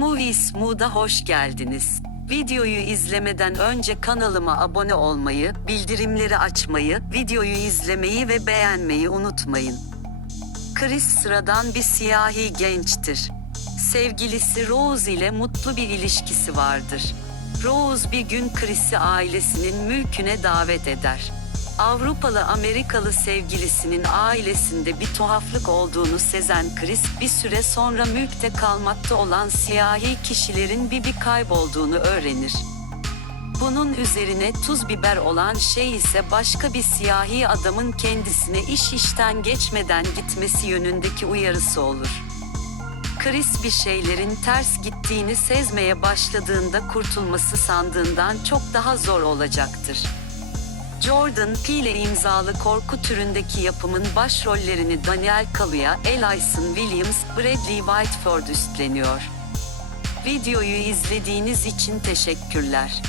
Movies Mood'a hoş geldiniz. Videoyu izlemeden önce kanalıma abone olmayı, bildirimleri açmayı, videoyu izlemeyi ve beğenmeyi unutmayın. Chris sıradan bir siyahi gençtir. Sevgilisi Rose ile mutlu bir ilişkisi vardır. Rose bir gün Chris'i ailesinin mülküne davet eder. Avrupalı Amerikalı sevgilisinin ailesinde bir tuhaflık olduğunu sezen Chris, bir süre sonra mülkte kalmakta olan siyahi kişilerin bir bir kaybolduğunu öğrenir. Bunun üzerine tuz biber olan şey ise başka bir siyahi adamın kendisine iş işten geçmeden gitmesi yönündeki uyarısı olur. Chris bir şeylerin ters gittiğini sezmeye başladığında kurtulması sandığından çok daha zor olacaktır. Jordan Peele imzalı korku türündeki yapımın başrollerini Daniel Kaluuya, Alison Williams, Bradley Whitford üstleniyor. Videoyu izlediğiniz için teşekkürler.